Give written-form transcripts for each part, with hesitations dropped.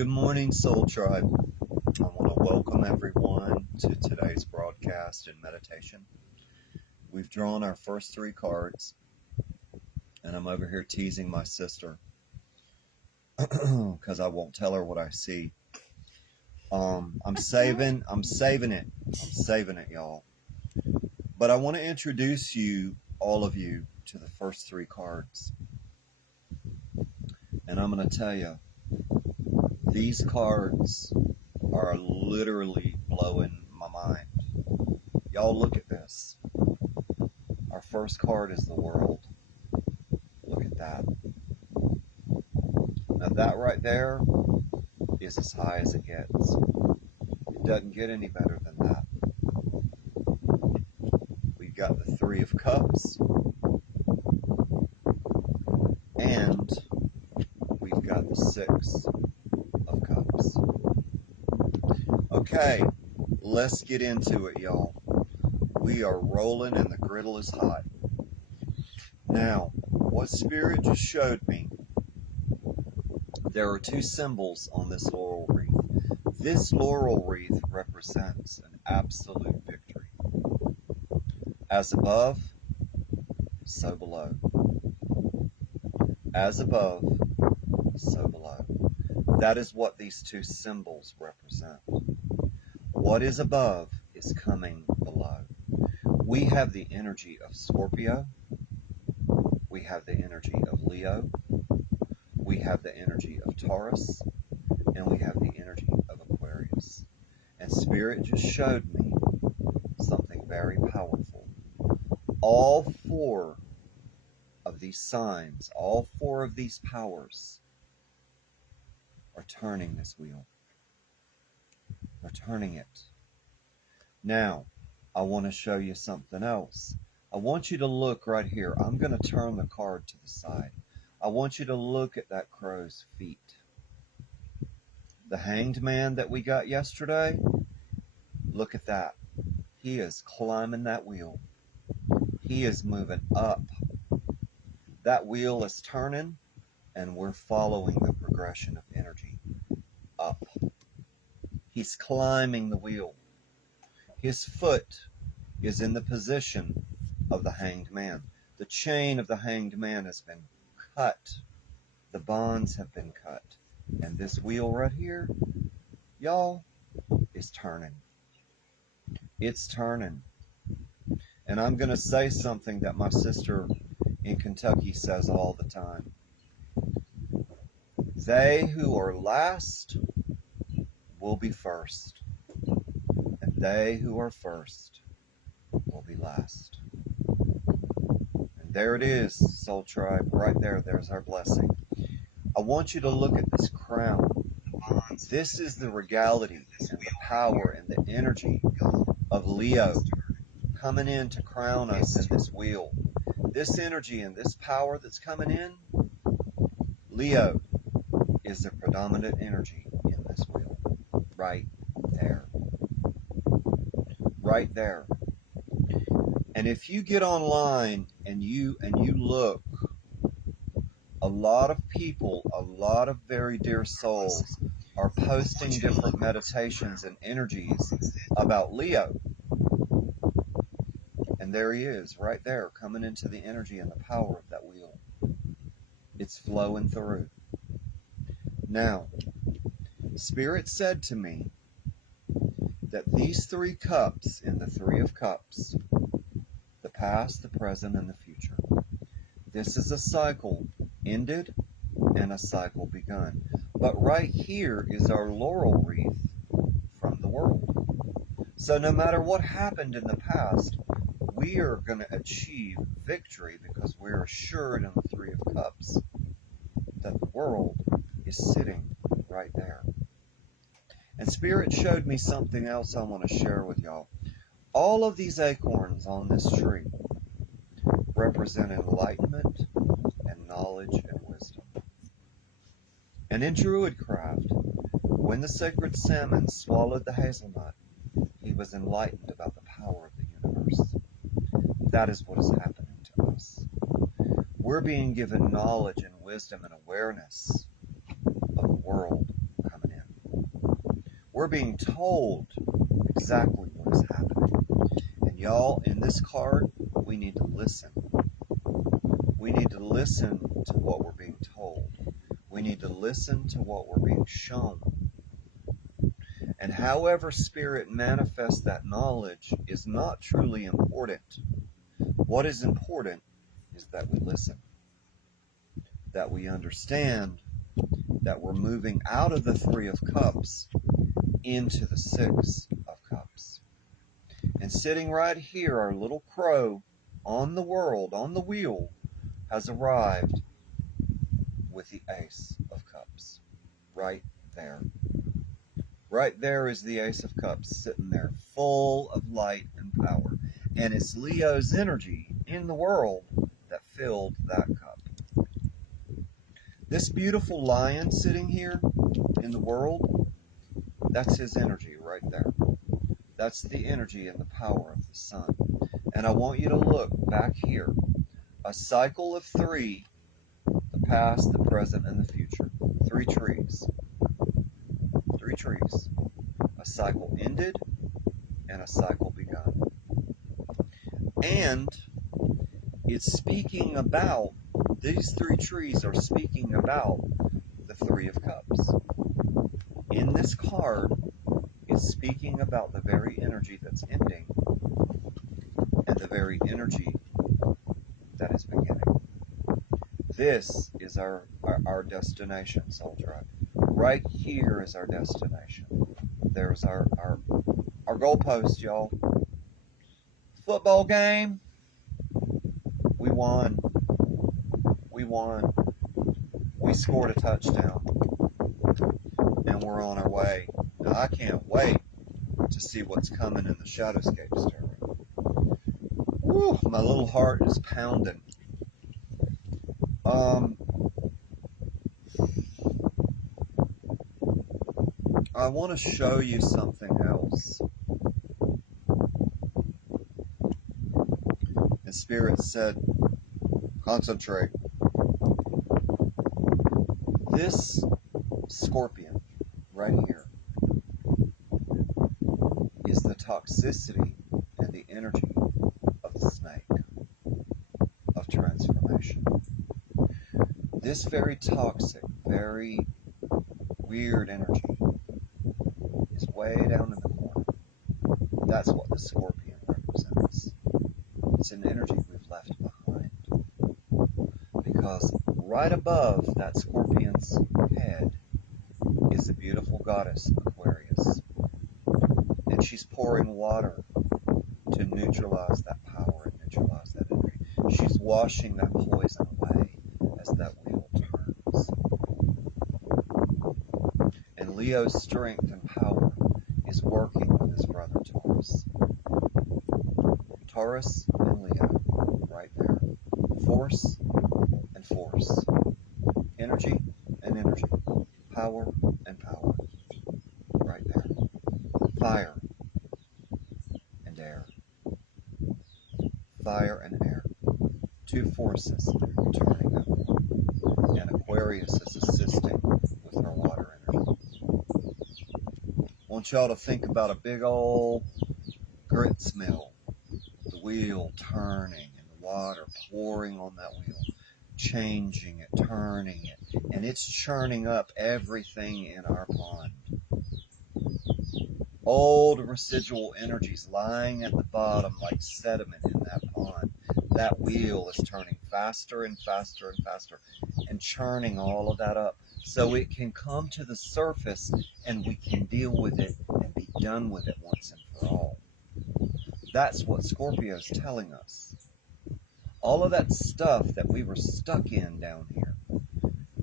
Good morning, Soul Tribe. I want to welcome everyone to today's broadcast and meditation. We've drawn our first three cards, and I'm over here teasing my sister because I won't tell her what I see. I'm saving it, y'all. But I want to introduce all of you, to the first three cards. And I'm going to tell you, these cards are literally blowing my mind. Y'all look at this. Our first card is the world. Look at that. Now that right there is as high as it gets. It doesn't get any better than that. We've got the Three of Cups. And we've got the Six of Cups. Okay, let's get into it, y'all. We are rolling and the griddle is hot. Now, what Spirit just showed me, there are two symbols on this laurel wreath. This laurel wreath represents an absolute victory. As above, so below. As above, so below. That is what these two symbols represent. What is above is coming below. We have the energy of Scorpio. We have the energy of Leo. We have the energy of Taurus. And we have the energy of Aquarius. And Spirit just showed me something very powerful. All four of these signs, all four of these powers are turning this wheel. They're turning it. Now, I want to show you something else. I want you to look right here. I'm going to turn the card to the side. I want you to look at that crow's feet. The Hanged Man that we got yesterday, look at that. He is climbing that wheel. He is moving up. That wheel is turning, and we're following the progression of energy up. He's climbing the wheel. His foot is in the position of the Hanged Man. The chain of the Hanged Man has been cut. The bonds have been cut. And this wheel right here, y'all, is turning. It's turning. And I'm going to say something that my sister in Kentucky says all the time. They who are last will be first. And they who are first will be last. And there it is, Soul Tribe, right there. There's our blessing. I want you to look at this crown. This is the regality and the power and the energy of Leo coming in to crown us in this wheel. This energy and this power that's coming in, Leo is the predominant energy in this wheel. Right there. Right there. And if you get online and you look, a lot of people, a lot of very dear souls are posting different meditations and energies about Leo. And there he is, right there, coming into the energy and the power of that wheel. It's flowing through. Now, Spirit said to me that these three cups in the Three of Cups, the past, the present, and the future, this is a cycle ended and a cycle begun. But right here is our laurel wreath from the world. So no matter what happened in the past, we are going to achieve victory because we're assured in the Three of Cups that the world is sitting right there. And Spirit showed me something else I want to share with y'all. All of these acorns on this tree represent enlightenment and knowledge and wisdom. And in Druidcraft, when the sacred salmon swallowed the hazelnut, he was enlightened about the power of the universe. That is what is happening to us. We're being given knowledge and wisdom and awareness of the world coming We're being told exactly what is happening. And y'all, in this card, we need to listen. We need to listen to what we're being told. We need to listen to what we're being shown. And however Spirit manifests that knowledge is not truly important. What is important is that we listen, that we understand that we're moving out of the Three of Cups into the Six of Cups. And sitting right here, our little crow on the world, on the wheel, has arrived with the Ace of Cups. Right there. Right there is the Ace of Cups sitting there, full of light and power. And it's Leo's energy in the world that filled that cup. This beautiful lion sitting here in the world, that's his energy right there. That's the energy and the power of the sun. And I want you to look back here. A cycle of three, the past, the present, and the future. Three trees. Three trees. A cycle ended and a cycle begun. And it's speaking about, these three trees are speaking about the Three of Cups. In this card, it's speaking about the very energy that's ending and the very energy that is beginning. This is our destination, Soul Tribe. Right here is our destination. There's our goalpost, y'all. Football game. We won. We won. We scored a touchdown. And we're on our way. Now, I can't wait to see what's coming in the Shadowscapes Tarot. Woo, my little heart is pounding. I want to show you something else. And Spirit said, concentrate. This scorpion right here is the toxicity and the energy of the snake of transformation. This very toxic, very weird energy is way down in the corner. That's what the scorpion represents. It's an energy we've left behind. Because right above that scorpion's head is the beautiful goddess Aquarius. And she's pouring water to neutralize that power and neutralize that energy. She's washing that poison away as that wheel turns. And Leo's strength and power is working with his brother Taurus. Taurus and Leo, right there. Force and force. Energy and energy. Power and power. Right there. Fire and air. Fire and air. Two forces turning up. And Aquarius is assisting with her water energy. I want y'all to think about a big old grits mill. The wheel turning and the water pouring on that wheel. Changing it, turning it. And it's churning up everything in our pond. Old residual energies lying at the bottom like sediment in that pond. That wheel is turning faster and faster and faster and churning all of that up so it can come to the surface and we can deal with it and be done with it once and for all. That's what Scorpio's telling us. All of that stuff that we were stuck in down here.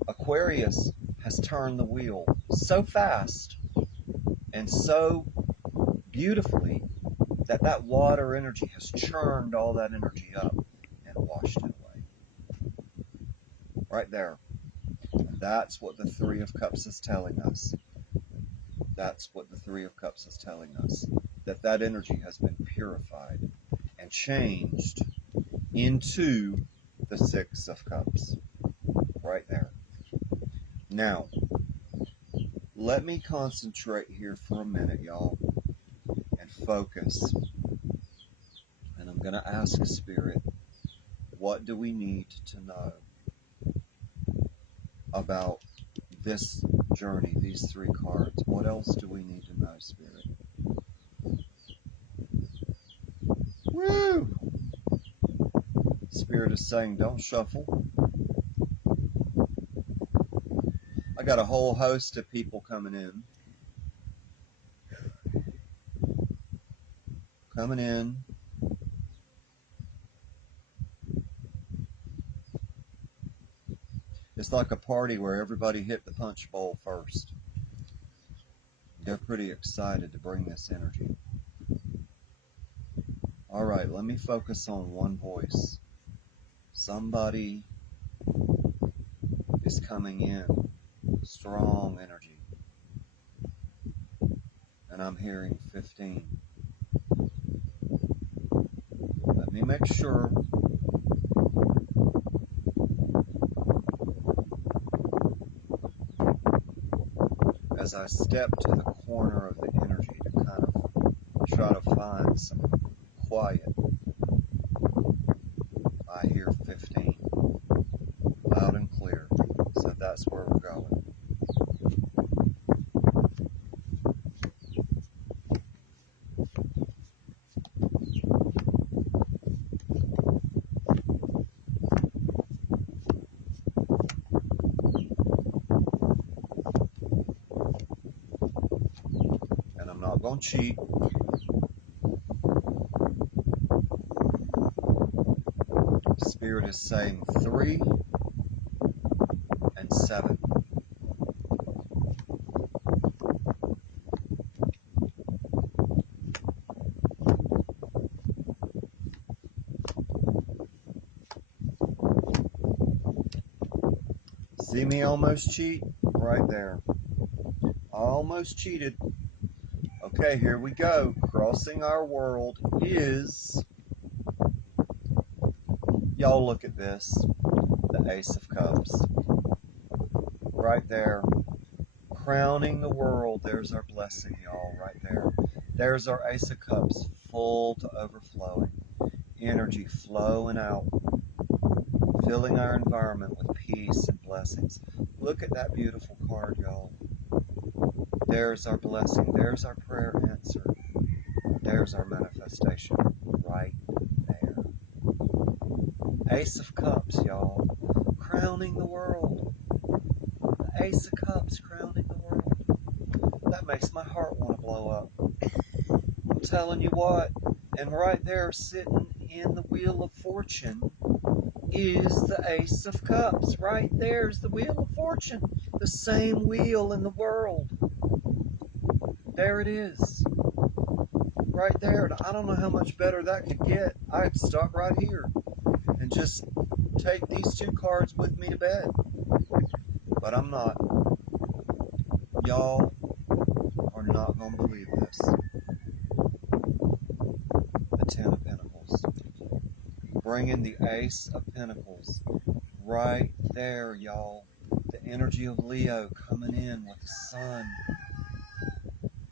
Aquarius has turned the wheel so fast and so beautifully that that water energy has churned all that energy up and washed it away. Right there. That's what the Three of Cups is telling us. That's what the Three of Cups is telling us. That that energy has been purified and changed into the Six of Cups. Right there. Now, Let me concentrate here for a minute, y'all, and focus. And I'm going to ask Spirit, what do we need to know about this journey, these 3 cards? What else do we need to know, Spirit? Woo! Spirit is saying, don't shuffle. I got a whole host of people coming in. Coming in. It's like a party where everybody hit the punch bowl first. They're pretty excited to bring this energy. All right, let me focus on one voice. Somebody is coming in. Strong energy. And I'm hearing 15. Let me make sure. As I step to the corner of the energy to kind of try to find some quiet, I hear 15. Loud and clear. So that's where we're going. And I'm not going to cheat. Spirit is saying 3 and 7. See me almost cheat? Right there. Almost cheated. Okay, here we go. Crossing our world is... Y'all look at this. The Ace of Cups. Right there. Crowning the world. There's our blessing, y'all. Right there. There's our Ace of Cups. Full to overflowing. Energy flowing out. Filling our environment with peace and blessings. Look at that beautiful card, y'all. There's our blessing. There's our prayer answered. There's our manifestation. Right there. Ace of Cups, y'all. Crowning the world. The Ace of Cups crowning the world. That makes my heart want to blow up. I'm telling you what. And right there, sitting in the Wheel of Fortune, is the Ace of Cups. Right there's the Wheel of Fortune. The same wheel in the world. There it is. Right there. I don't know how much better that could get. I'd stop right here and just take these 2 cards with me to bed. But I'm not. Y'all are not going to believe this. The 10 of Pentacles. Bringing the Ace of Pentacles. Right there, y'all. The energy of Leo coming in with the sun.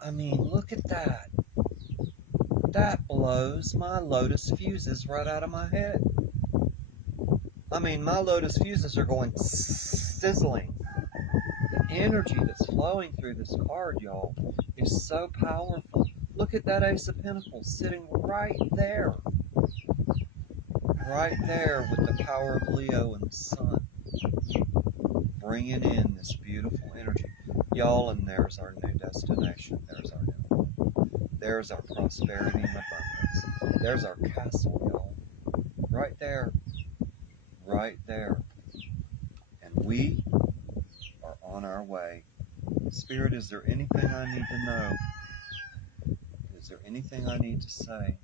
I mean, look at that. That blows my Lotus fuses right out of my head. I mean, my Lotus fuses are going sizzling. The energy that's flowing through this card, y'all, is so powerful. Look at that Ace of Pentacles sitting right there. Right there with the power of Leo and the sun. Bringing in this beautiful energy. Y'all, and there's our new destination. There's our new home. There's our prosperity and abundance. There's our castle, y'all. Right there. Right there. And we are on our way. Spirit, is there anything I need to know? Is there anything I need to say?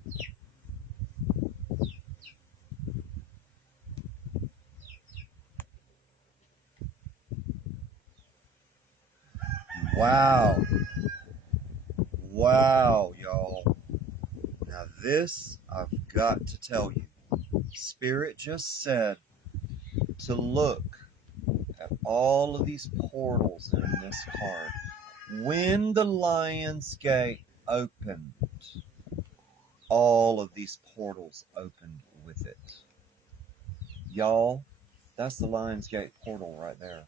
Wow. Wow, y'all. Now this, I've got to tell you. Spirit just said to look at all of these portals in this card. When the Lion's Gate opened, all of these portals opened with it. Y'all, that's the Lion's Gate portal right there.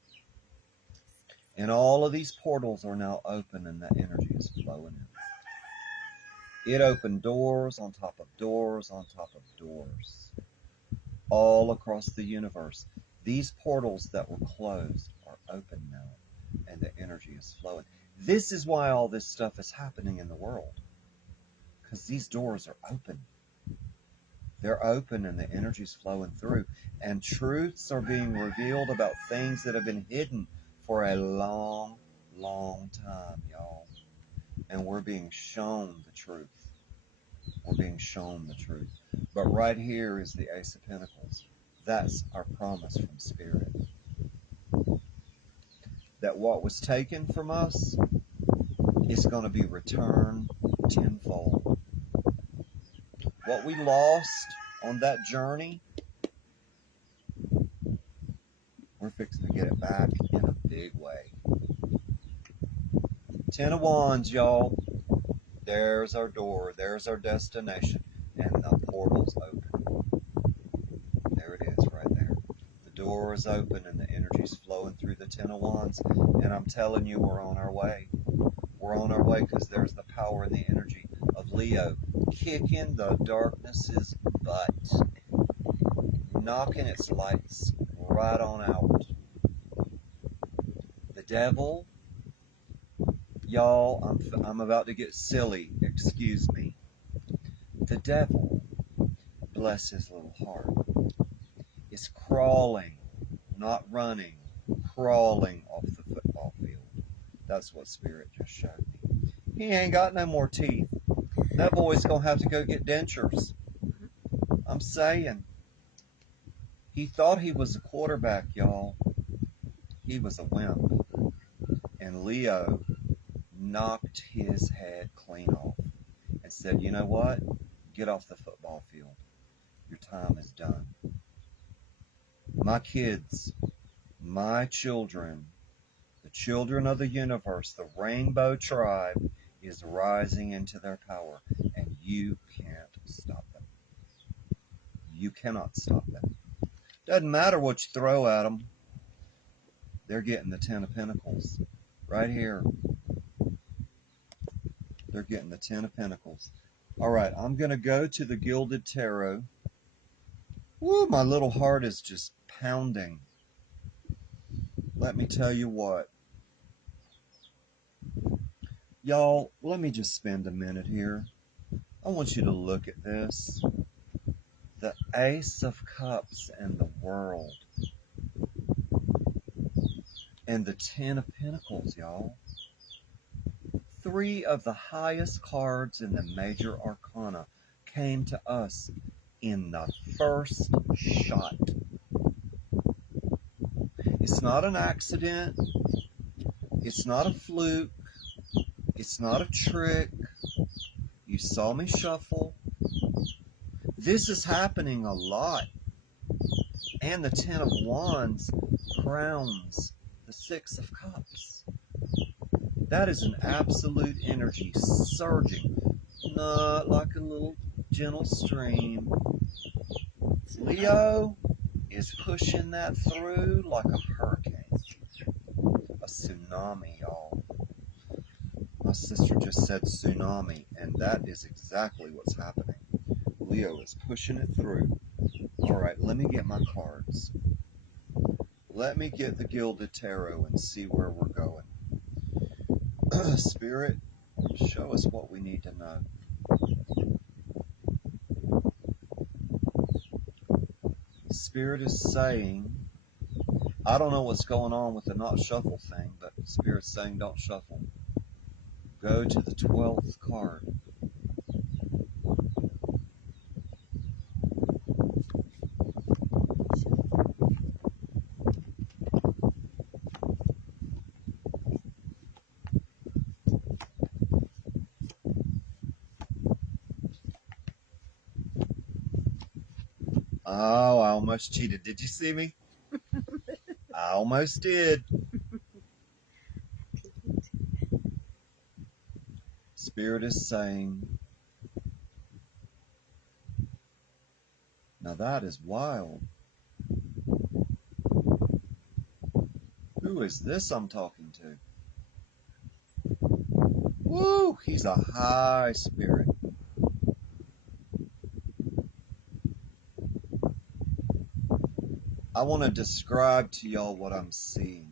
And all of these portals are now open and that energy is flowing in. It opened doors on top of doors on top of doors all across the universe. These portals that were closed are open now and the energy is flowing. This is why all this stuff is happening in the world. Because these doors are open. They're open and the energy's flowing through. And truths are being revealed about things that have been hidden for a long, long time, y'all. And we're being shown the truth. We're being shown the truth. But right here is the Ace of Pentacles. That's our promise from Spirit. That what was taken from us is going to be returned tenfold. What we lost on that journey, we're fixing to get it back in a big way. 10 of Wands, y'all. There's our door. There's our destination. And the portal's open. There it is right there. The door is open and the energy's flowing through the 10 of Wands. And I'm telling you, we're on our way. We're on our way because there's the power and the energy of Leo kicking the darkness's butt, knocking its lights right on out. The devil, y'all, I'm about to get silly, excuse me. The devil, bless his little heart, is crawling, not running, crawling off the football field. That's what Spirit just showed me. He ain't got no more teeth. That boy's gonna have to go get dentures. I'm saying. He thought he was a quarterback, y'all. He was a wimp. And Leo knocked his head clean off and said, you know what? Get off the football field. Your time is done. My kids, my children, the children of the universe, the rainbow tribe is rising into their power, and you can't stop them. You cannot stop them. Doesn't matter what you throw at them. They're getting the 10 of Pentacles right here. They're getting the 10 of Pentacles. All right, I'm going to go to the Gilded Tarot. Woo, my little heart is just pounding. Let me tell you what. Y'all, let me just spend a minute here. I want you to look at this. The Ace of Cups and the World. And the 10 of Pentacles, y'all. 3 of the highest cards in the major arcana came to us in the first shot. It's not an accident. It's not a fluke. It's not a trick. You saw me shuffle. This is happening a lot. And the 10 of Wands crowns the 6 of Cups. That is an absolute energy surging, not like a little gentle stream. Leo is pushing that through like a hurricane, a tsunami, y'all. My sister just said tsunami, and that is exactly what's happening. Leo is pushing it through. All right, let me get my cards. Let me get the Gilded Tarot and see where we're going. Spirit, show us what we need to know. Spirit is saying, I don't know what's going on with the not shuffle thing, but Spirit's saying don't shuffle. Go to the 12th card. Oh, I almost cheated. Did you see me? I almost did. Spirit is saying, now that is wild. Who is this I'm talking to? Woo! He's a high spirit. I want to describe to y'all what I'm seeing.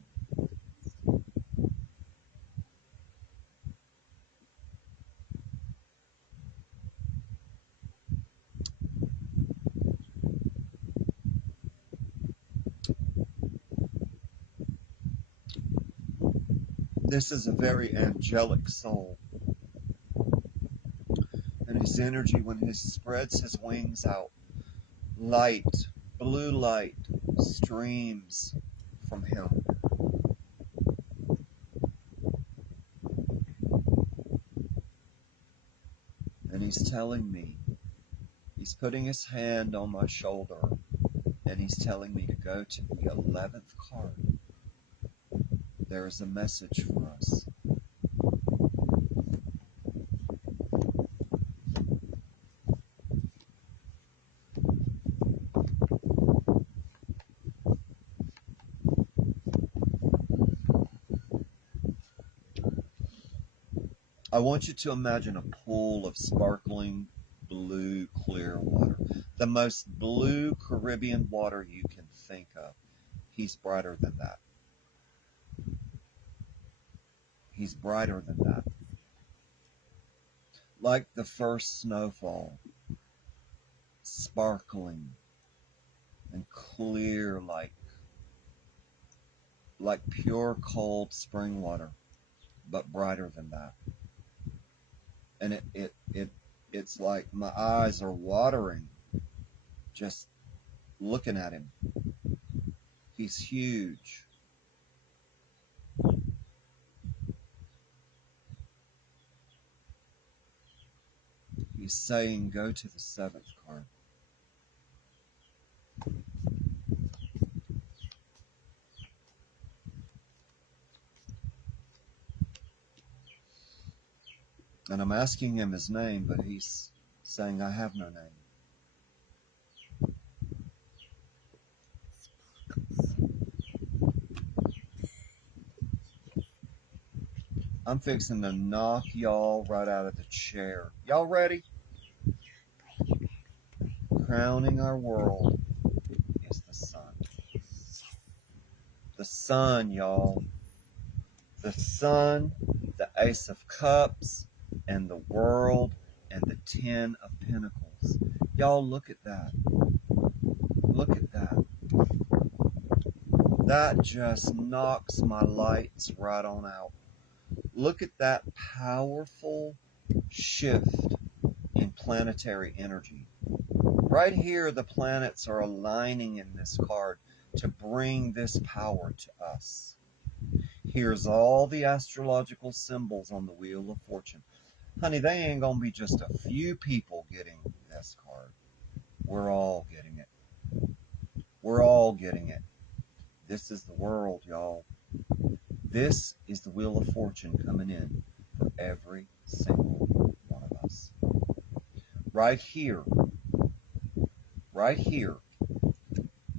This is a very angelic soul. And his energy, when he spreads his wings out, light, blue light, streams from him. And he's telling me, he's putting his hand on my shoulder, and he's telling me to go to the 11th card. There is a message for us. I want you to imagine a pool of sparkling blue clear water. The most blue Caribbean water you can think of. He's brighter than that. He's brighter than that. Like the first snowfall, sparkling and clear like pure cold spring water, but brighter than that. And it's like my eyes are watering just looking at him. He's huge. He's saying, go to the 7th card. And I'm asking him his name, but he's saying, I have no name. I'm fixing to knock y'all right out of the chair. Y'all ready? Crowning our world is the sun. The sun, y'all. The sun, the Ace of Cups, and the world, and the 10 of Pentacles. Y'all look at that. Look at that. That just knocks my lights right on out. Look at that powerful shift in planetary energy. Right here, the planets are aligning in this card to bring this power to us. Here's all the astrological symbols on the Wheel of Fortune. Honey, they ain't going to be just a few people getting this card. We're all getting it. We're all getting it. This is the world, y'all. This is the Wheel of Fortune coming in for every single one of us. Right here,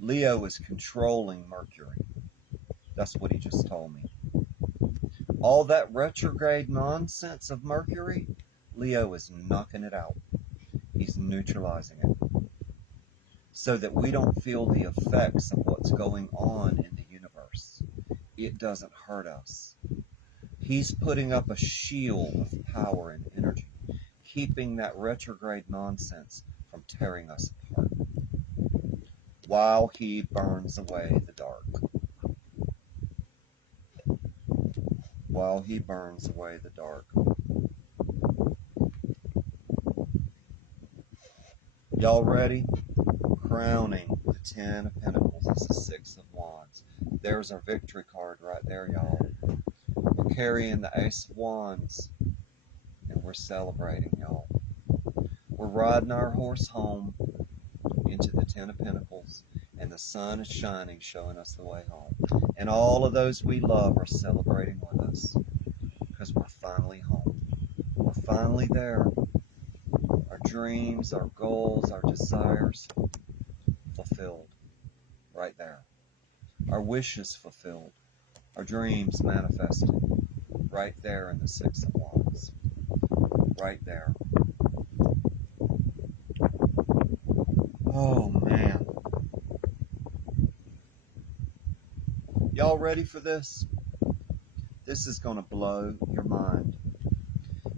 Leo is controlling Mercury. That's what he just told me. All that retrograde nonsense of Mercury, Leo is knocking it out. He's neutralizing it so that we don't feel the effects of what's going on in the universe. It doesn't hurt us. He's putting up a shield of power and energy, keeping that retrograde nonsense from tearing us apart while he burns away the dark. While he burns away the dark. Y'all ready? Crowning the 10 of Pentacles is the 6 of Wands. There's our victory card right there, y'all. We're carrying the Ace of Wands, and we're celebrating, y'all. We're riding our horse home into the 10 of Pentacles, and the sun is shining, showing us the way home. And all of those we love are celebrating with us, because we're finally home. We're finally there. Our dreams, our goals, our desires fulfilled right there. Our wishes fulfilled. Our dreams manifested right there in the Six of Wands. Right there. Oh, man. Y'all ready for this? This is going to blow your mind.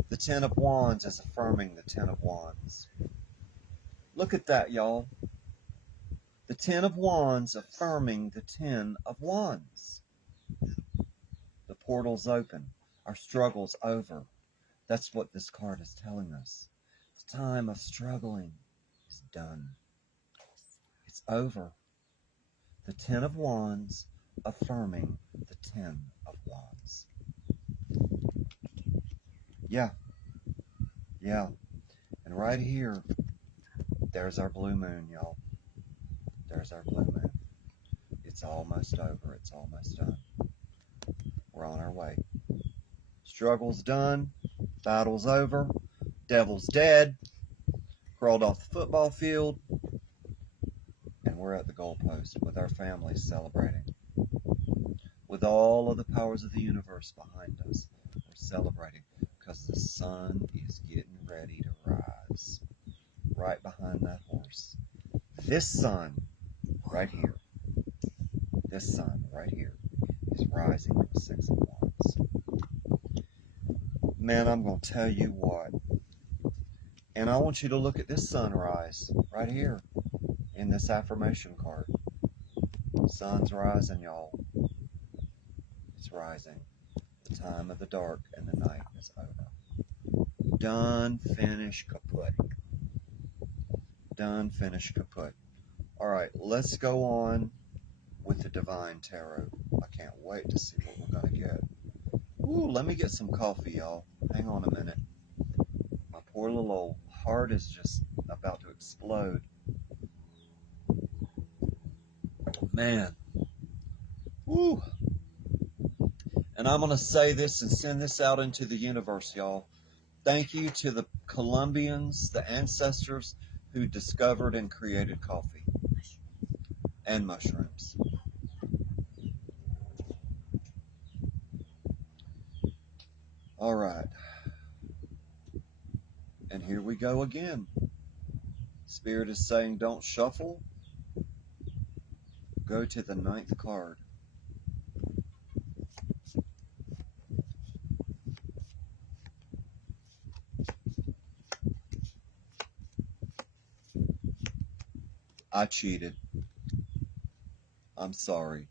The Ten of Wands is affirming the Ten of Wands. Look at that, y'all. The Ten of Wands affirming the Ten of Wands. The portal's open. Our struggle's over. That's what this card is telling us. The time of struggling is done. It's over. The Ten of Wands affirming the Ten of Wands. Yeah. And right here, there's our blue moon, y'all. There's our blue moon. It's almost over. It's almost done. We're on our way. Struggle's done. Battle's over. Devil's dead. Crawled off the football field. And we're at the goalpost with our families celebrating. With all of the powers of the universe behind us, we're celebrating because the sun is getting ready to rise. Right behind that horse. This sun right here. This sun right here is rising in the Six of Wands. Man, I'm going to tell you what. And I want you to look at this sunrise right here in this affirmation card. Sun's rising, y'all. It's rising. The time of the dark and the night is over. Done, finish, kaput. Done, finish, kaput. All right, let's go on with the Divine Tarot. I can't wait to see what we're going to get. Ooh, let me get some coffee, y'all. Hang on a minute. My poor little old heart is just about to explode. Man. Woo. And I'm going to say this and send this out into the universe, y'all. Thank you to the Colombians, the ancestors who discovered and created coffee and mushrooms. All right. And here we go again. Spirit is saying don't shuffle. Go to the 9th card. I cheated. I'm sorry.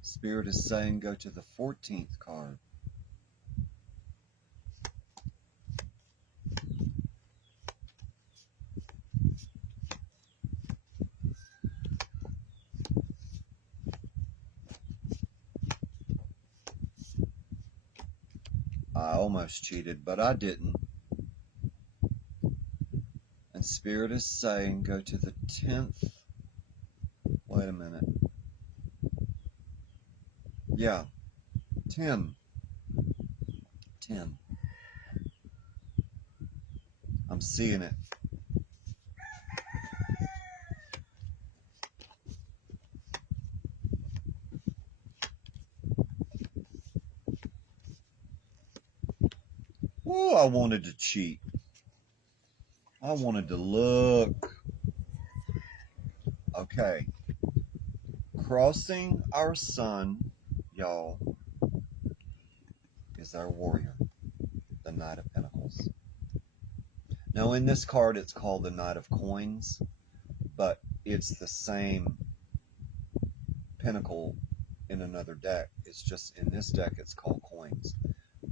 Spirit is saying go to the 14th card. I almost cheated, but I didn't. And Spirit is saying go to the 10th. Wait a minute. Yeah. 10. 10. I'm seeing it. Oh, I wanted to cheat. I wanted to look. Okay. Crossing our sun, y'all, is our warrior, the Knight of Pentacles. Now, in this card, it's called the Knight of Coins, but it's the same pentacle in another deck. It's just in this deck, it's called Coins.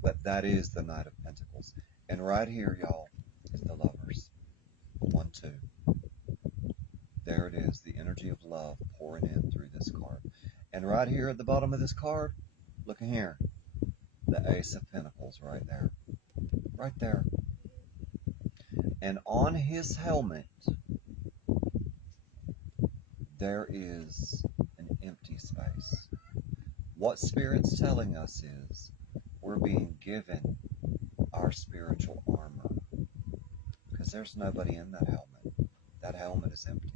But that is the Knight of Pentacles. And right here, y'all, is the Lovers. 1, 2. There it is, the energy of love pouring in through this card. And right here at the bottom of this card, look here, the Ace of Pentacles right there. Right there. And on his helmet, there is an empty space. What Spirit's telling us is We're being given our spiritual armor because there's nobody in that helmet. That helmet is empty.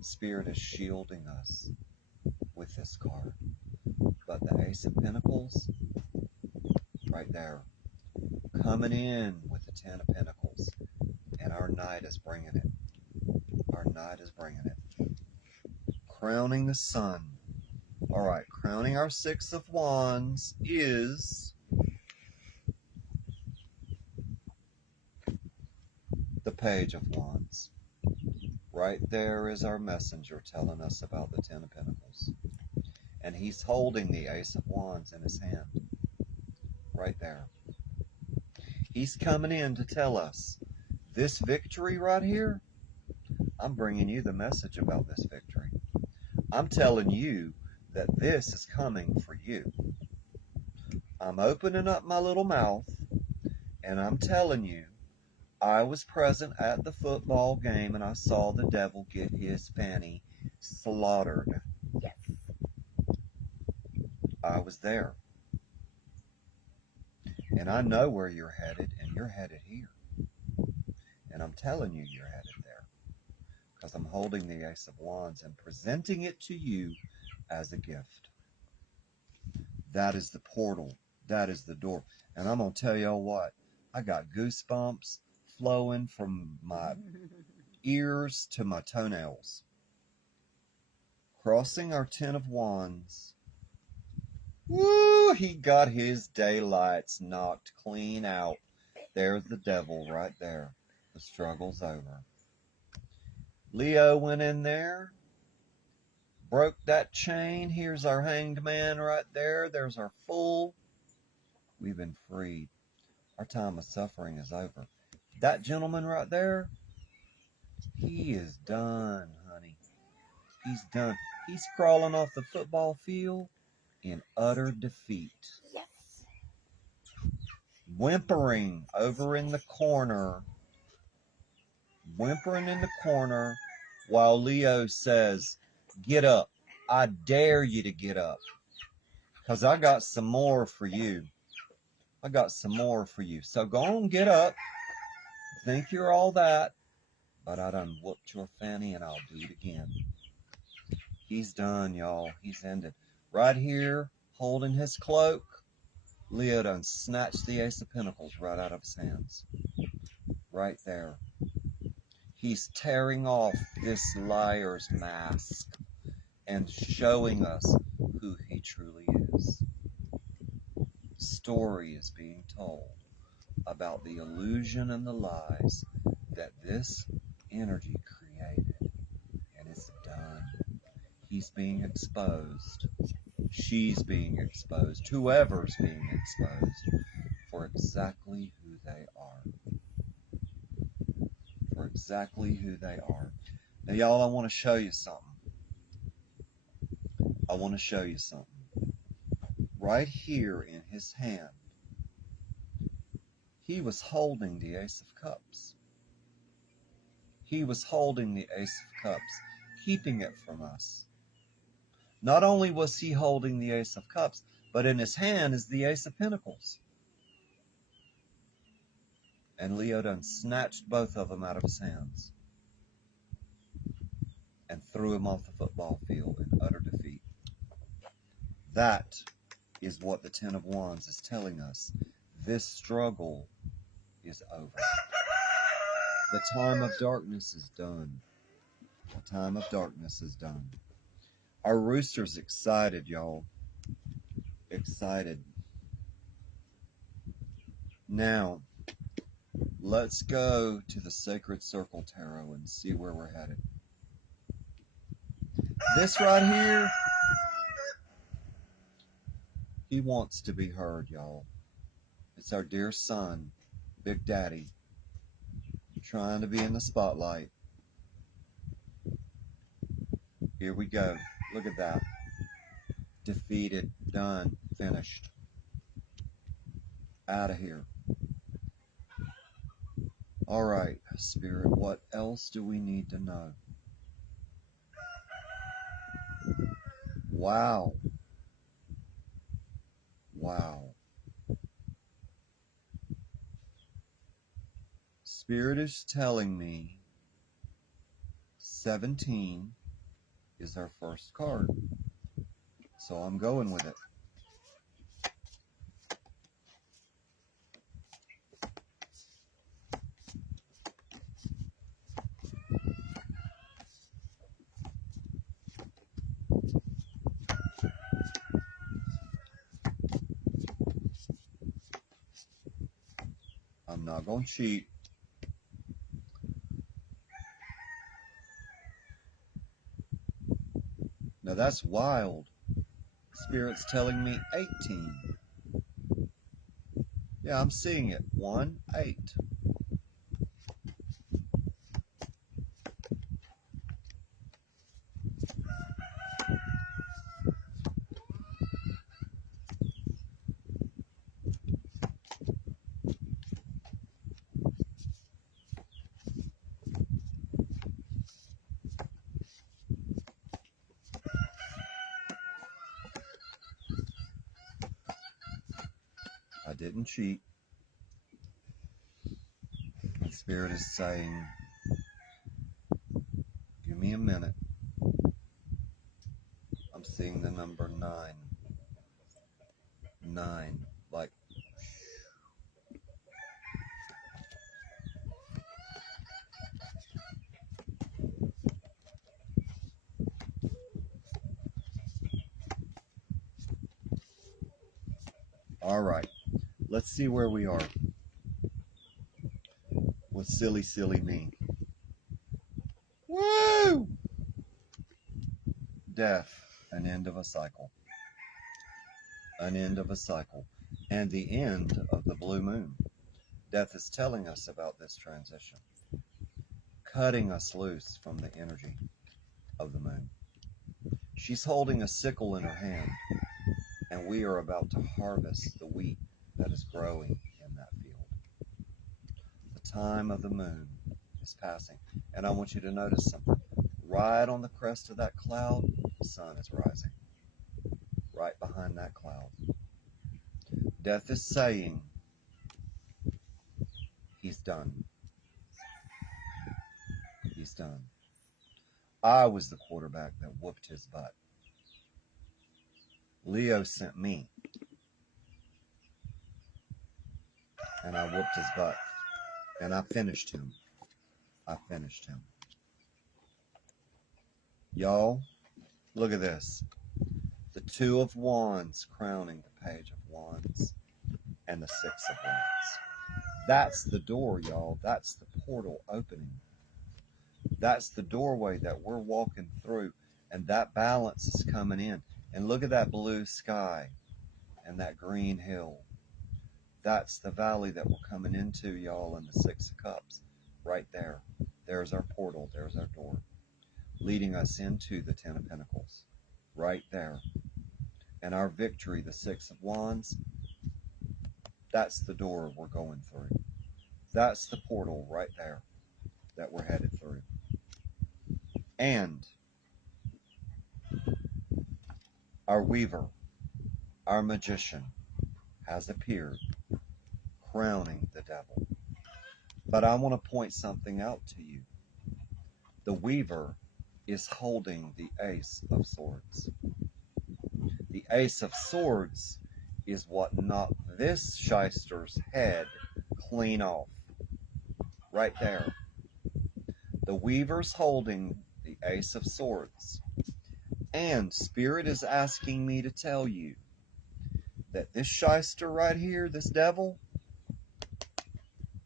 Spirit is shielding us with this card. But the Ace of Pentacles, right there, coming in with the Ten of Pentacles. And our Knight is bringing it. Our Knight is bringing it. Crowning the Sun. All right, crowning our Six of Wands is the Page of Wands. Right there is our messenger telling us about the Ten of Pentacles. And he's holding the Ace of Wands in his hand. Right there. He's coming in to tell us, this victory right here, I'm bringing you the message about this victory. I'm telling you that this is coming for you. I'm opening up my little mouth, and I'm telling you, I was present at the football game, and I saw the devil get his fanny slaughtered. Yes. I was there. And I know where you're headed, and you're headed here. And I'm telling you, you're headed there. Because I'm holding the Ace of Wands and presenting it to you as a gift. That is the portal. That is the door. And I'm going to tell y'all what. I got goosebumps flowing from my ears to my toenails. Crossing our Ten of Wands. Woo! He got his daylights knocked clean out. There's the devil right there. The struggle's over. Leo went in there. Broke that chain. Here's our hanged man right there. There's our fool. We've been freed. Our time of suffering is over. That gentleman right there, he is done, honey. He's done. He's crawling off the football field in utter defeat. Yes. Whimpering over in the corner. Whimpering in the corner while Leo says, get up. I dare you to get up. Because I got some more for you. I got some more for you. So go on, get up. Think you're all that. But I done whooped your fanny and I'll do it again. He's done, y'all. He's ended. Right here, holding his cloak, Leo done snatched the Ace of Pentacles right out of his hands. Right there. He's tearing off this liar's mask and showing us who he truly is. Story is being told about the illusion and the lies that this energy created. And it's done. He's being exposed. She's being exposed. Whoever's being exposed for exactly who they are. For exactly who they are. Now, y'all, I want to show you something. I want to show you something. Right here in his hand, he was holding the Ace of Cups. He was holding the Ace of Cups, keeping it from us. Not only was he holding the Ace of Cups, but in his hand is the Ace of Pentacles. And Leo done snatched both of them out of his hands and threw him off the football field in utter defeat. That is what the Ten of Wands is telling us. This struggle is over. The time of darkness is done. The time of darkness is done. Our rooster's excited, y'all. Excited. Now, let's go to the Sacred Circle Tarot and see where we're headed. This right here, he wants to be heard, y'all. It's our dear son, Big Daddy, trying to be in the spotlight. Here we go. Look at that. Defeated, done, finished. Out of here. All right, Spirit, what else do we need to know? Wow. Wow. Spirit is telling me 17 is our first card. So I'm going with it. I'm not going to cheat. Now that's wild. Spirit's telling me 18. Yeah, I'm seeing it. 1, 8. I didn't cheat. And Spirit is saying, give me a minute. I'm seeing the number 9. 9. Like, all right. Let's see where we are with silly, silly me. Woo! Death, an end of a cycle. An end of a cycle. And the end of the blue moon. Death is telling us about this transition, cutting us loose from the energy of the moon. She's holding a sickle in her hand, and we are about to harvest the wheat that is growing in that field. The time of the moon is passing, and I want you to notice something. Right on the crest of that cloud, the sun is rising. Right behind that cloud. Death is saying, he's done. He's done. I was the quarterback that whooped his butt. Leo sent me, and I whooped his butt, and I finished him. I finished him. Y'all, look at this. The 2 of Wands crowning the Page of Wands, and the 6 of Wands. That's the door, y'all. That's the portal opening. That's the doorway that we're walking through, and that balance is coming in. And look at that blue sky and that green hill. That's the valley that we're coming into, y'all, in the 6 of Cups. Right there. There's our portal. There's our door. Leading us into the 10 of Pentacles. Right there. And our victory, the 6 of Wands, that's the door we're going through. That's the portal right there that we're headed through. And our weaver, our magician, has appeared, crowning the devil. But I want to point something out to you. The weaver is holding the Ace of Swords. The Ace of Swords is what knocked this shyster's head clean off. Right there. The weaver's holding the Ace of Swords. And Spirit is asking me to tell you that this shyster right here, this devil,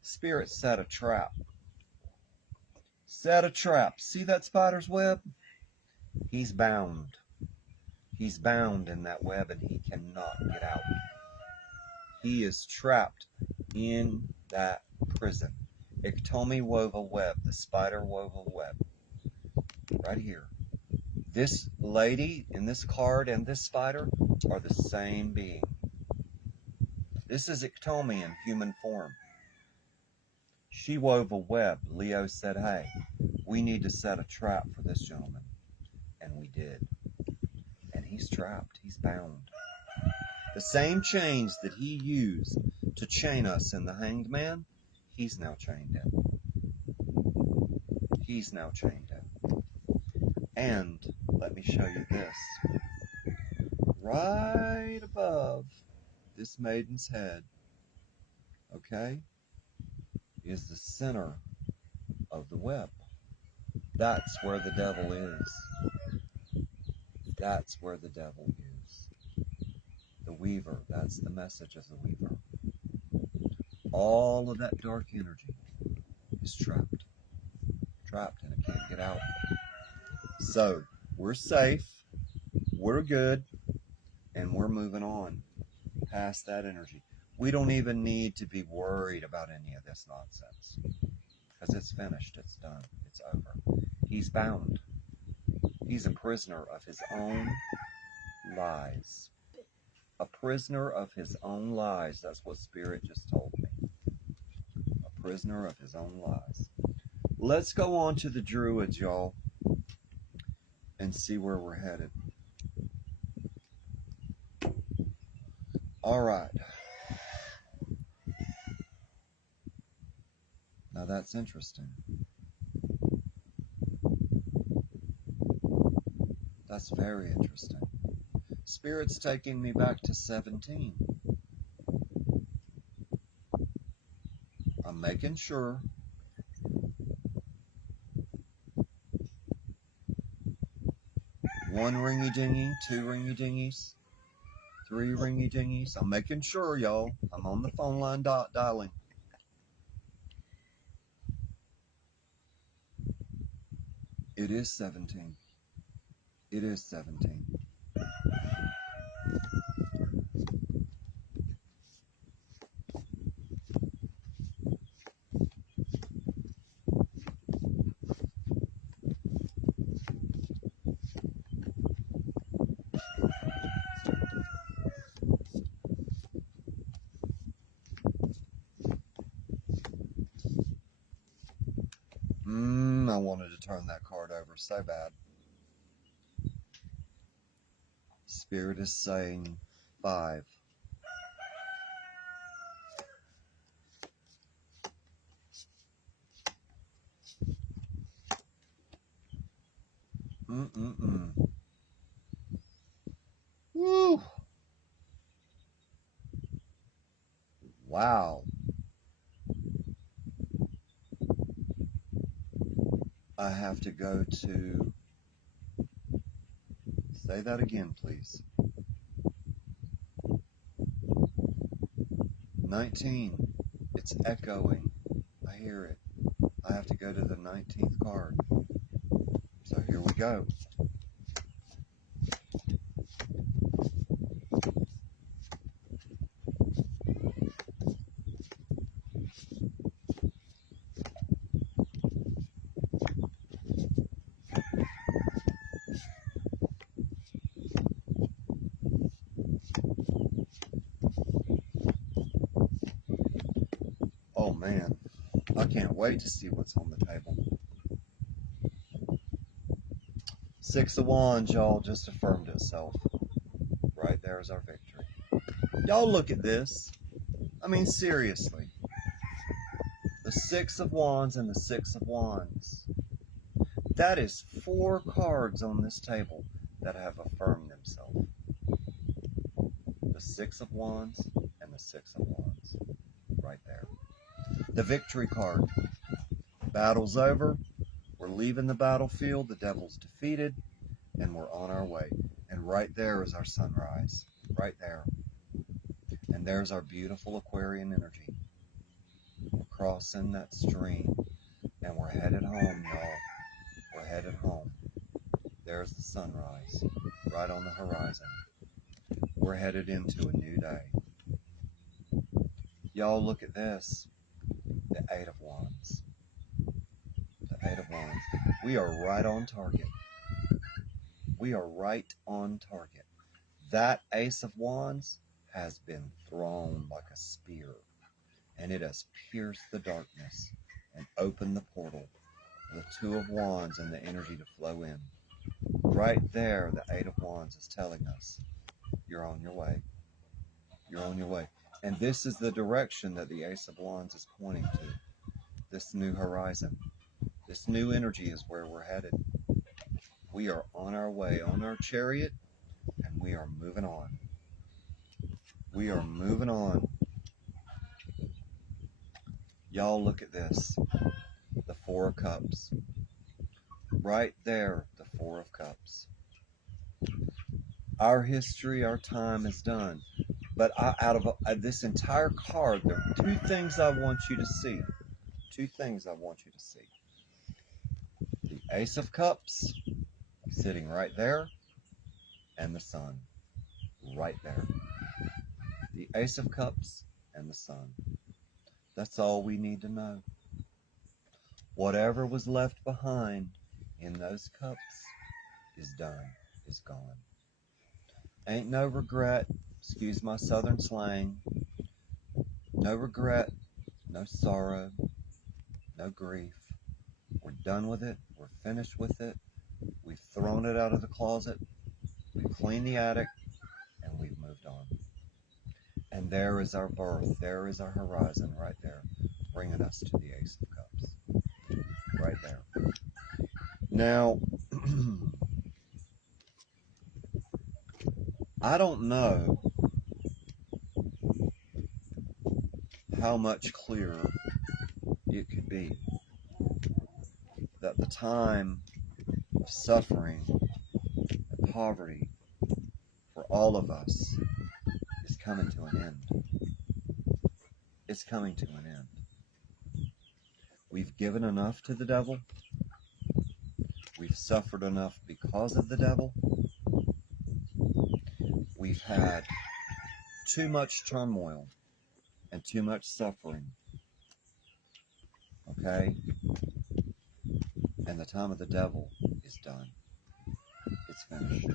Spirit set a trap. Set a trap. See that spider's web? He's bound. He's bound in that web and he cannot get out. He is trapped in that prison. Iktomi wove a web. The spider wove a web. Right here. This lady in this card and this spider are the same being. This is Iktomi in human form. She wove a web. Leo said, hey, we need to set a trap for this gentleman. And we did. And he's trapped. He's bound. The same chains that he used to chain us in the Hanged Man, he's now chained in. He's now chained in. And let me show you this. Right above this maiden's head, okay, is the center of the web. That's where the devil is. That's where the devil is. The weaver, that's the message of the weaver. All of that dark energy is trapped. Trapped and it can't get out. So, we're safe, we're good, and we're moving on past that energy. We don't even need to be worried about any of this nonsense. Because it's finished, it's done, it's over. He's bound. He's a prisoner of his own lies. A prisoner of his own lies. That's what Spirit just told me. A prisoner of his own lies. Let's go on to the Druids, y'all, and see where we're headed. All right. Now that's interesting. That's very interesting. Spirit's taking me back to 17. I'm making sure. One ringy-dingy, two ringy-dingies, three ringy-dingies. I'm making sure, y'all. I'm on the phone line dialing. It is 17. It is 17. I wanted to turn that card over so bad. Spirit is saying 5. Woo! Wow. I have to go to... Say that again, please. 19. It's echoing. I hear it. I have to go to the 19th card. So here we go. Oh man, I can't wait to see what's on the table. 6 of Wands, y'all, just affirmed itself. Right there is our victory. Y'all look at this. I mean, seriously. The 6 of Wands and the 6 of Wands. That is 4 cards on this table that have affirmed themselves. The 6 of Wands and the 6 of Wands. Right there. The victory card. Battle's over. We're leaving the battlefield. The devil's defeated. And we're on our way. And right there is our sunrise. Right there. And there's our beautiful Aquarian energy. We're crossing that stream. And we're headed home, y'all. We're headed home. There's the sunrise. Right on the horizon. We're headed into a new day. Y'all look at this. The 8 of Wands. The 8 of Wands. We are right on target. We are right on target. That Ace of Wands has been thrown like a spear, and it has pierced the darkness and opened the portal. The 2 of Wands and the energy to flow in. Right there, the 8 of Wands is telling us, you're on your way. You're on your way. And this is the direction that the Ace of Wands is pointing to. This new horizon. This new energy is where we're headed. We are on our way, on our chariot, and we are moving on. We are moving on. Y'all look at this. The Four of Cups. Right there, the Four of Cups. Our history, our time is done. But out of this entire card, there are two things I want you to see. Two things I want you to see. The Ace of Cups, sitting right there, and the Sun, right there. The Ace of Cups and the Sun. That's all we need to know. Whatever was left behind in those cups is done, is gone. Ain't no regret, excuse my southern slang, no regret, no sorrow, no grief. We're done with it, we're finished with it, we've thrown it out of the closet, we've cleaned the attic, and we've moved on. And there is our birth, there is our horizon right there, bringing us to the Ace of Cups. Right there. Now, I don't know how much clearer it could be that the time of suffering and poverty for all of us is coming to an end. It's coming to an end. We've given enough to the devil. We've suffered enough because of the devil. We've had too much turmoil and too much suffering. Okay? And the time of the devil is done. It's finished.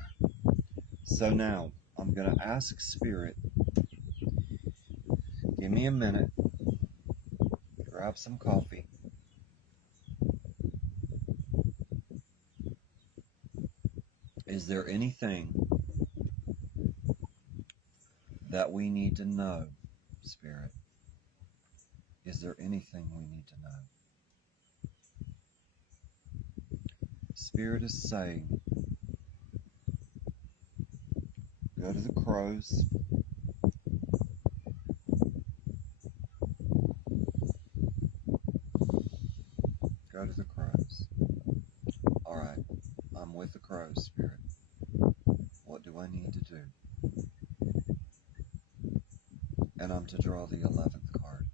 So now, I'm going to ask Spirit, give me a minute, grab some coffee. Is there anything that we need to know, Spirit? Is there anything we need to know? Spirit is saying, go to the crows. Go to the crows. All right, I'm with the crows, Spirit. What do I need to do? And I'm to draw the 11th card.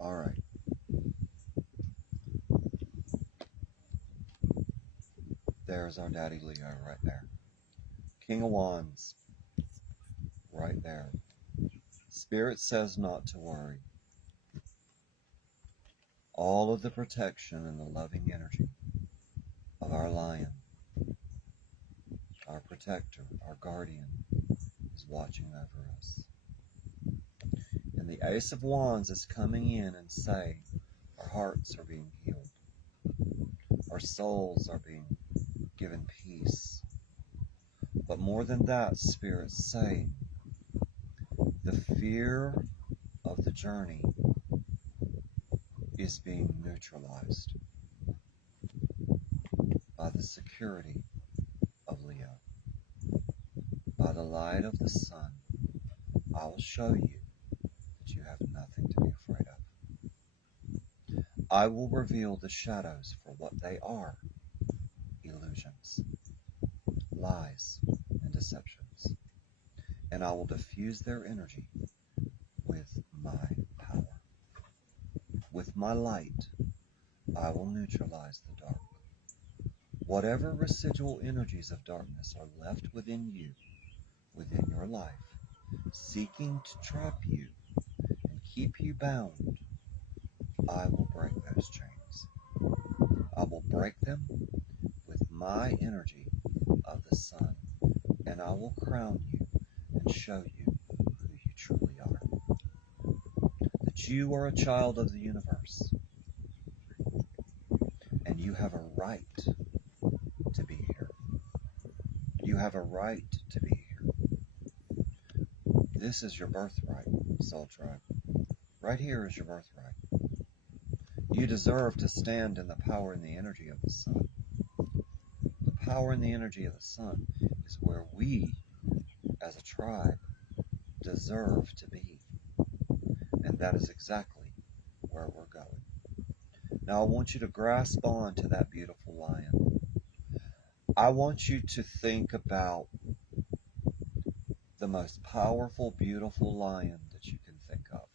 All right. There's our Daddy Leo right there. King of Wands, right there. Spirit says not to worry. All of the protection and the loving energy of our lion, our protector, our guardian, is watching over us. And the Ace of Wands is coming in and saying, our hearts are being healed. Our souls are being given peace. But more than that, Spirit's saying, the fear of the journey is being neutralized by the security of Leo. By the light of the sun, I will show you that you have nothing to be afraid of. I will reveal the shadows for what they are, illusions, lies, and deceptions. And I will diffuse their energy with my power. With my light, I will neutralize the dark. Whatever residual energies of darkness are left within you, within your life, seeking to trap you and keep you bound, I will break those chains. I will break them with my energy of the sun, and I will crown you and show you who you truly are. That you are a child of the universe, and you have a right to be here. You have a right to be here. This is your birthright, Soul Tribe. Right here is your birthright. You deserve to stand in the power and the energy of the sun. The power and the energy of the sun is where we, as a tribe, deserve to be. And that is exactly where we're going. Now I want you to grasp on to that beautiful lion. I want you to think about the most powerful, beautiful lion that you can think of.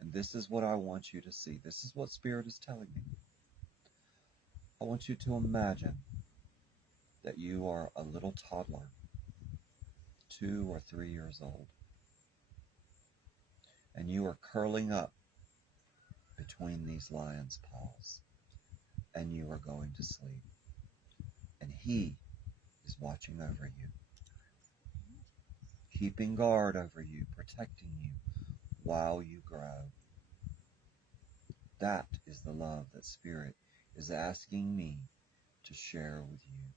And this is what I want you to see. This is what Spirit is telling me. I want you to imagine that you are a little toddler, 2 or 3 years old, and you are curling up between these lion's paws, and you are going to sleep. And he is watching over you, keeping guard over you, protecting you while you grow. That is the love that Spirit is asking me to share with you.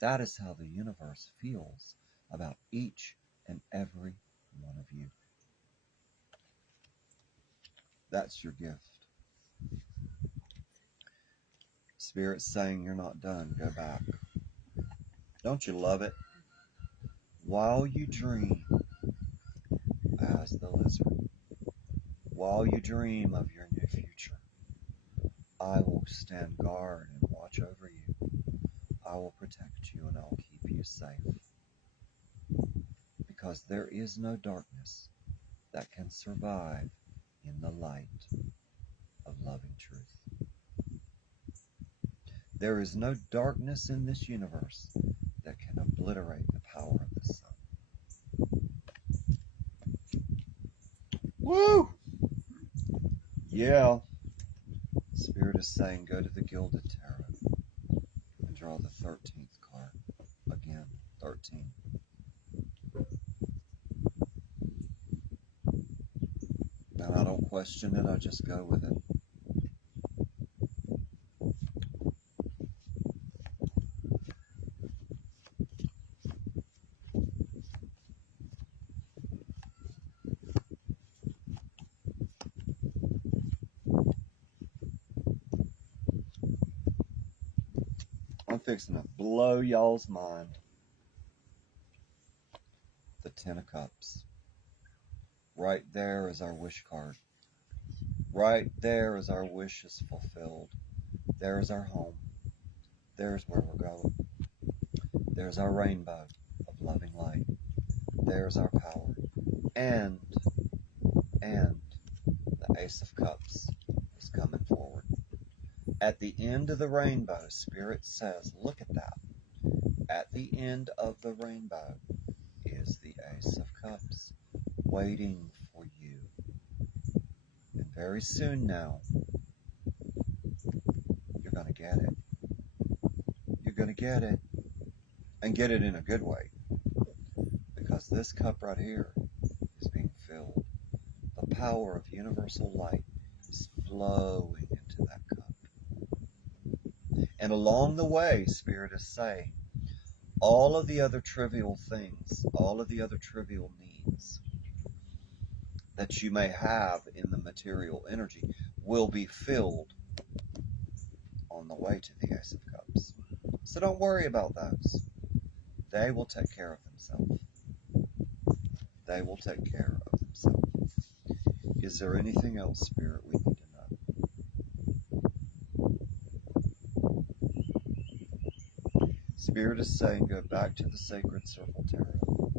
That is how the universe feels about each and every one of you. That's your gift. Spirit's saying you're not done. Go back. Don't you love it? While you dream as the lizard, while you dream of your new future, I will stand guard and watch over you. I will protect you and I'll keep you safe. Because there is no darkness that can survive in the light of loving truth. There is no darkness in this universe that can obliterate the power of the sun. Woo! Yeah. Spirit is saying go to the Gilded Tarot and draw the 13th card. Again, 13. And I don't question it, I just go with it. I'm fixing to blow y'all's mind. The 10 of Cups. Right there is our wish card. Right there is our wish is fulfilled. There is our home. There's where we're going. There's our rainbow of loving light. There's our power. And the Ace of Cups is coming forward. At the end of the rainbow, Spirit says, look at that. At the end of the rainbow is the Ace of Cups waiting for you. And very soon now, you're going to get it. You're going to get it. And get it in a good way. Because this cup right here is being filled. The power of universal light is flowing into that cup. And along the way, Spirit is saying, all of the other trivial things, all of the other trivial needs that you may have in the material energy will be filled on the way to the Ace of Cups. So don't worry about those. They will take care of themselves. They will take care of themselves. Is there anything else, Spirit, we need to know? Spirit is saying go back to the Sacred Circle Tarot.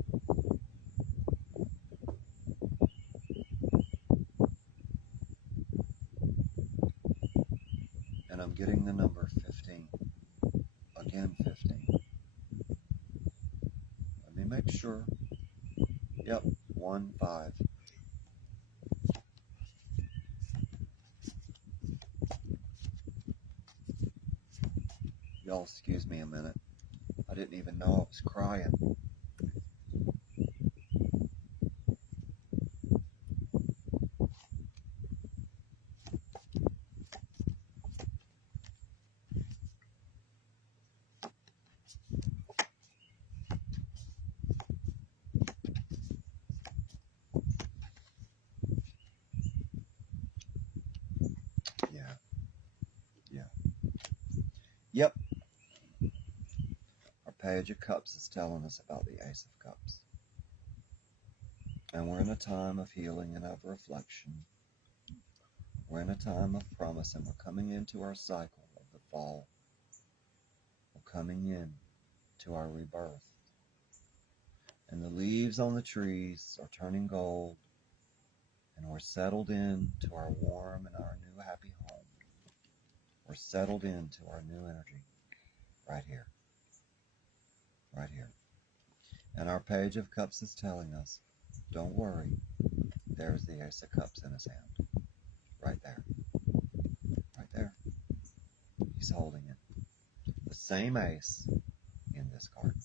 And I'm getting the number 15. Again, 15. Let me make sure. Yep, 1, 5. Y'all excuse me a minute. I didn't even know I was crying. Yep, our Page of Cups is telling us about the Ace of Cups. And we're in a time of healing and of reflection. We're in a time of promise, and we're coming into our cycle of the fall. We're coming in to our rebirth. And the leaves on the trees are turning gold, and we're settled in to our warm and our new happy home. We're settled into our new energy right here. Right here. And our Page of Cups is telling us, don't worry, there's the Ace of Cups in his hand. Right there. Right there. He's holding it. The same ace in this card.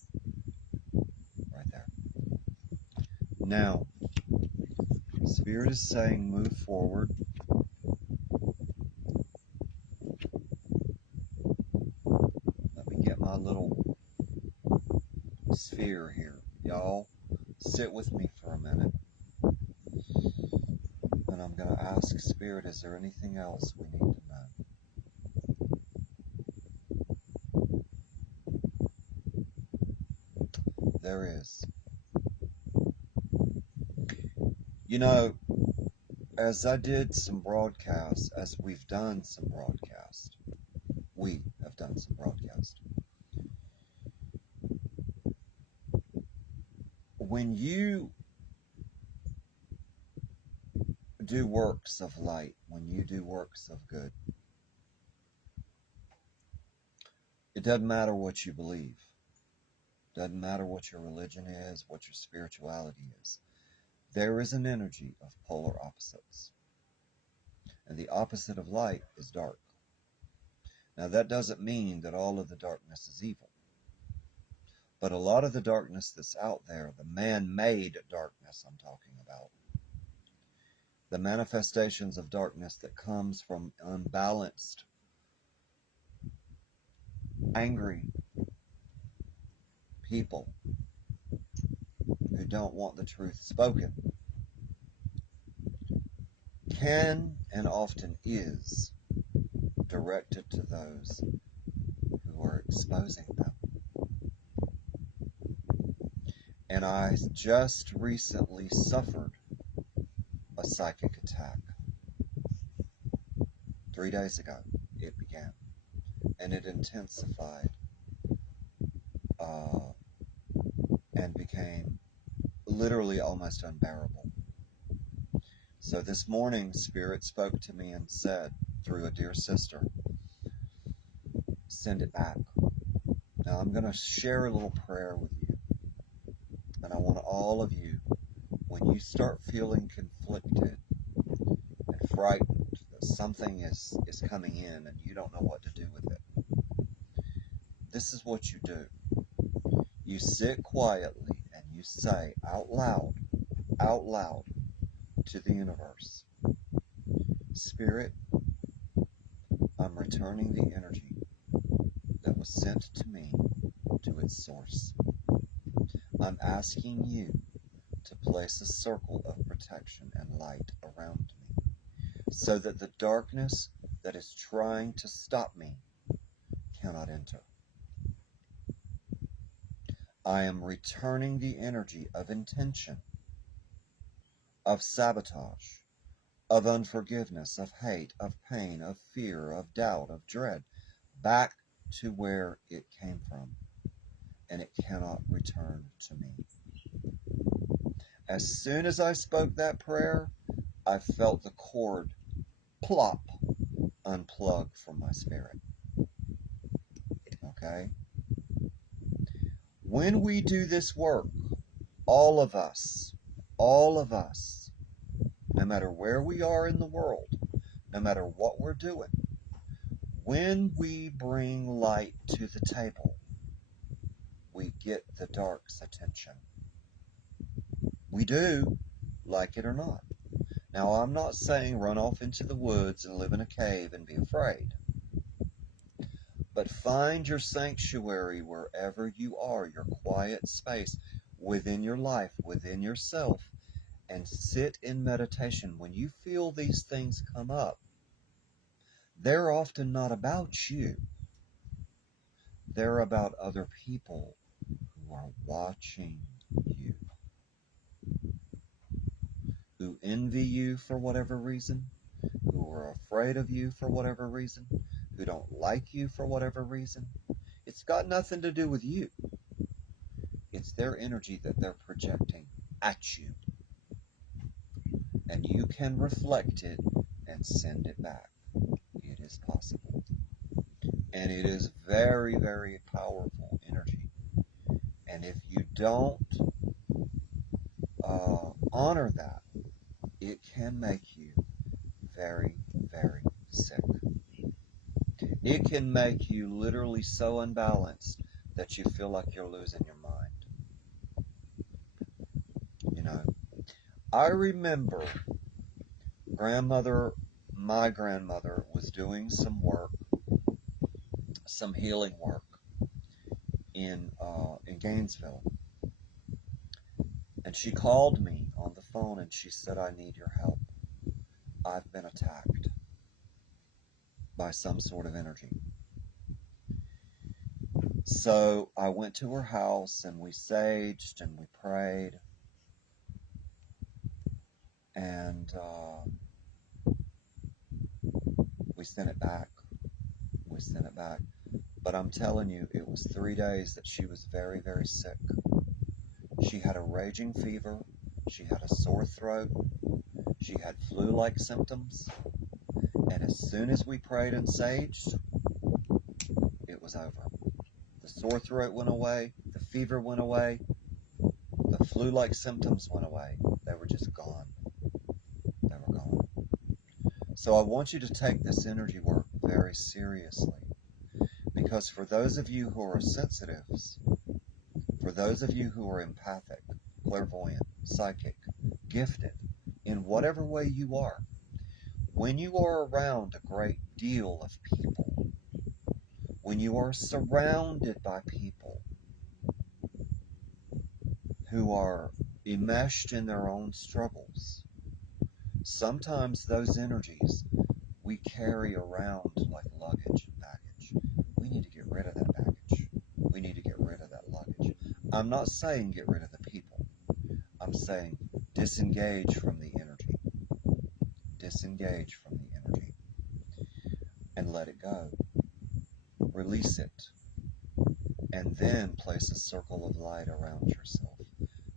Right there. Now, Spirit is saying move forward. Let me get my little sphere here. Y'all, sit with me for a minute. And I'm going to ask Spirit, is there anything else we need to know? There is. You know, as I did some broadcasts, as we've done some broadcasts, we have done some broadcasts. When you do works of light, when you do works of good, it doesn't matter what you believe. Doesn't matter what your religion is, what your spirituality is. There is an energy of polar opposites. And the opposite of light is dark. Now that doesn't mean that all of the darkness is evil. But a lot of the darkness that's out there, the man-made darkness I'm talking about, the manifestations of darkness that comes from unbalanced, angry people who don't want the truth spoken, can and often is directed to those who are exposing them. And I just recently suffered a psychic attack. 3 days ago it began, and it intensified and became literally almost unbearable. So this morning, Spirit spoke to me and said, through a dear sister, send it back. Now I'm going to share a little prayer with you. And I want all of you, when you start feeling conflicted and frightened that something is coming in and you don't know what to do with it, this is what you do. You sit quietly and you say out loud to the universe, Spirit, I'm returning the energy that was sent to me to its source. I'm asking you to place a circle of protection and light around me so that the darkness that is trying to stop me cannot enter. I am returning the energy of intention, of sabotage, of unforgiveness, of hate, of pain, of fear, of doubt, of dread, back to where it came from, and it cannot return to me. As soon as I spoke that prayer, I felt the cord plop, unplug from my spirit. Okay? When we do this work, all of us, no matter where we are in the world, no matter what we're doing, when we bring light to the table, we get the dark's attention. We do, like it or not. Now, I'm not saying run off into the woods and live in a cave and be afraid. But find your sanctuary wherever you are, your quiet space within your life, within yourself, and sit in meditation. When you feel these things come up, they're often not about you. They're about other people who are watching you, who envy you for whatever reason, who are afraid of you for whatever reason, who don't like you for whatever reason. It's got nothing to do with you. It's their energy that they're projecting at you. And you can reflect it and send it back. It is possible. And it is very, very powerful energy. And if you don't honor that, it can make you very, very sick. It can make you literally so unbalanced that you feel like you're losing your mind. You know, I remember my grandmother was doing some work, some healing work in Gainesville. And she called me on the phone and she said, I need your help. I've been attacked by some sort of energy. So I went to her house and we saged and we prayed. And we sent it back. We sent it back. But I'm telling you, it was 3 days that she was very, very sick. She had a raging fever. She had a sore throat. She had flu-like symptoms. And as soon as we prayed and saged, it was over. The sore throat went away. The fever went away. The flu-like symptoms went away. They were just gone. They were gone. So I want you to take this energy work very seriously. Because for those of you who are sensitives, for those of you who are empathic, clairvoyant, psychic, gifted, in whatever way you are, when you are around a great deal of people, when you are surrounded by people who are enmeshed in their own struggles, sometimes those energies we carry around like luggage and baggage. We need to get rid of that baggage. We need to get rid of that luggage. I'm not saying get rid of the people. I'm saying disengage from the energy. Disengage from the energy. And let it go. Release it. And then place a circle of light around yourself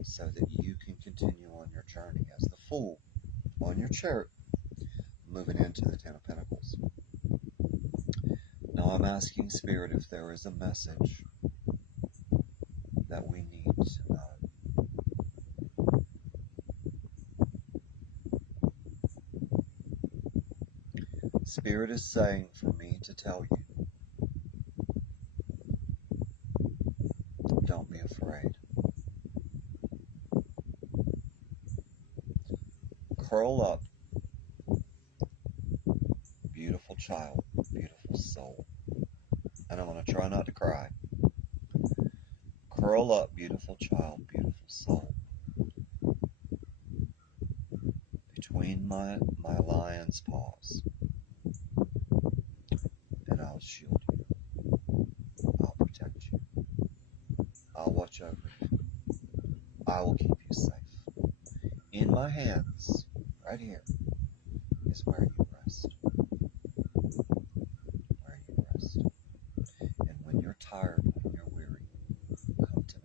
so that you can continue on your journey as the Fool on your chariot, moving into the Ten of Pentacles. Now I'm asking Spirit if there is a message that we need to know. Spirit is saying for me to tell you, don't be afraid. Curl up, beautiful child, beautiful soul. And I'm going to try not to cry. Curl up, beautiful child, beautiful soul. Between my lion's paws. And I'll shield you. I'll protect you. I'll watch over you. I will keep you safe. In my hands, right here, is where you rest. Where you rest. And when you're tired, when you're weary, come to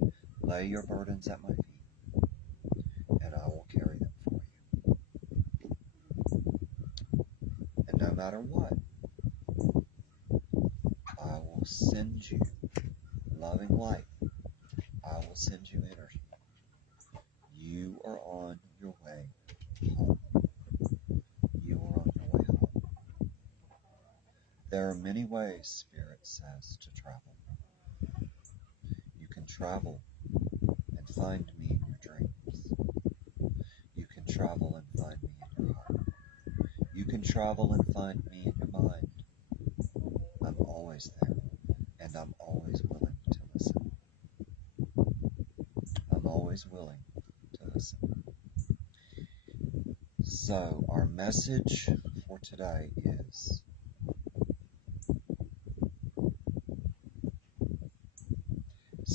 me. Lay your burdens at my feet, and I will carry them for you. And no matter what, I will send you loving light. I will send you energy. You are on your way home. You are on your way home. There are many ways, Spirit says, to travel. You can travel and find me in your dreams. You can travel and find me in your heart. You can travel and find me in your mind. I'm always there, and I'm always willing to listen. I'm always willing to listen. So, our message for today is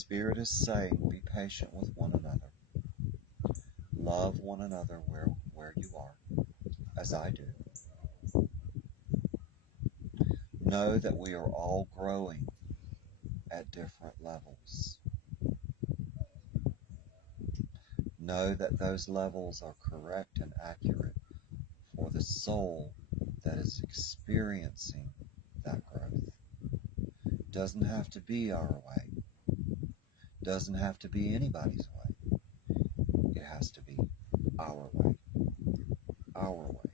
Spirit is saying, be patient with one another. Love one another where you are, as I do. Know that we are all growing at different levels. Know that those levels are correct and accurate for the soul that is experiencing that growth. Doesn't have to be our way. Doesn't have to be anybody's way. It has to be our way. Our way.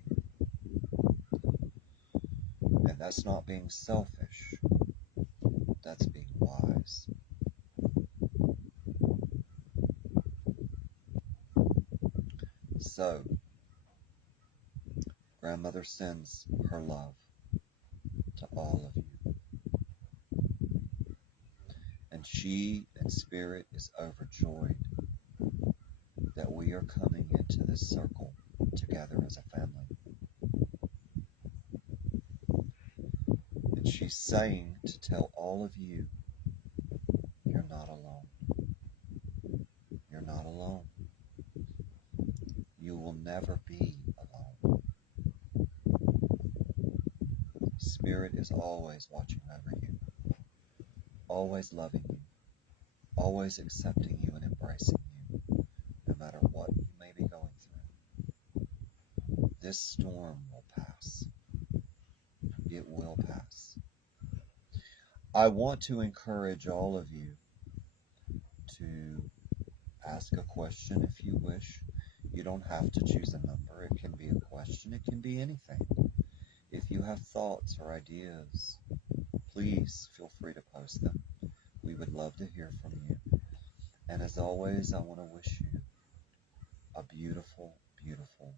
And that's not being selfish. That's being wise. So, Grandmother sends her love to all of you. And she, in spirit, is overjoyed that we are coming into this circle together as a family. And she's saying to tell all of you, you're not alone. You're not alone. You will never be alone. Spirit is always watching over you, always loving you, always accepting you and embracing you, no matter what you may be going through. This storm will pass. It will pass. I want to encourage all of you to ask a question if you wish. You don't have to choose a number. It can be a question. It can be anything. If you have thoughts or ideas, please feel free to post them. We would love to hear from you. And as always, I want to wish you a beautiful, beautiful